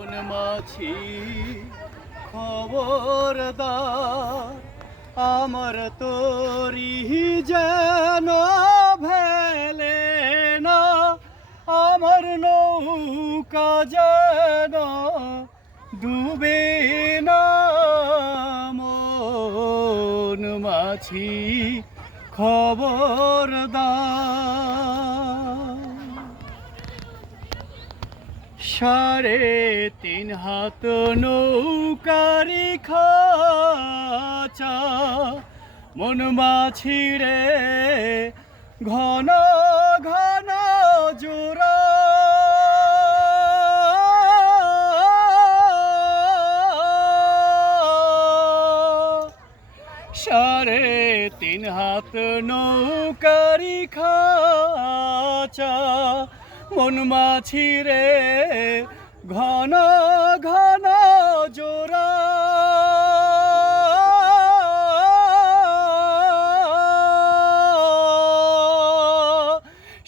কোন মাছি খবরদার আমার তোরি যেন ভেলে না আমার নৌকা যেন ডুবে না মন মাছি খবরদার 3.5 হাত নৌকারি খাঁচা মন মাছি রে ঘন ঘন জোড়া সাড়ে 3 হাত নৌকারি খাঁচা মন মাছি রে ঘন ঘন জোড়া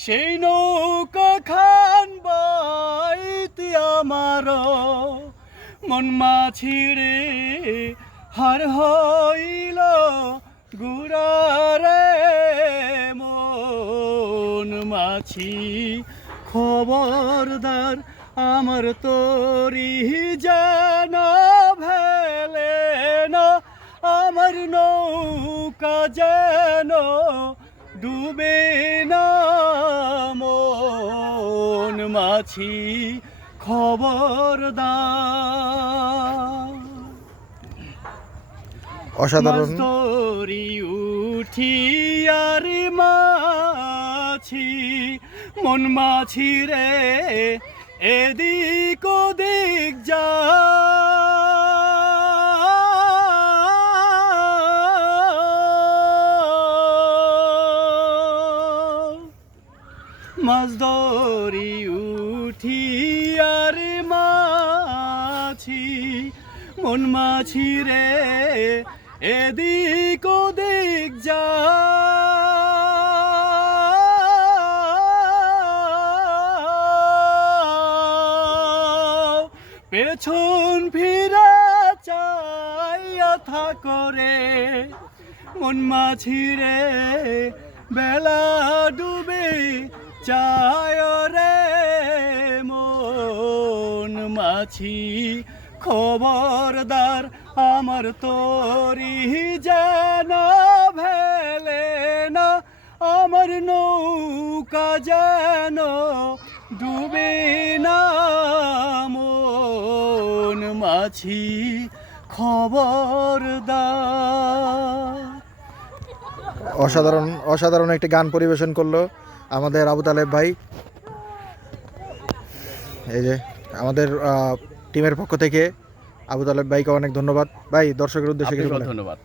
সেই নৌকা খান বাইতে আমার মন মাছি রে হার হইল গুড়ারে মন মাছি খবরদার আমার তোরি যেন ভেলে না আমার নৌকা যেন ডুবে না মন মাছি খবরদার অসাধারণ তোরি উঠি আর মাছি মন মাছি রে এদিক ওদিক যা মাছ ধরি উঠি আর মাছি মন মাছি রে এদিক ওদিক যা পেছন ফিরে চাইয়া থাকরে মন মাছি রে বেলা ডুবে চায় রে মন মাছি খবরদার আমার তোরি যেন ভেলে না আমার নৌকা যেন ডুবে না মন মাছি খবরদার অসাধারণ অসাধারণ একটি গান পরিবেশন করলো আমাদের আবু তালেব ভাই। এই যে আমাদের টিমের পক্ষ থেকে আবু তালেব ভাইকে অনেক ধন্যবাদ। ভাই দর্শকের উদ্দেশ্যে কিছু বলেন। ধন্যবাদ।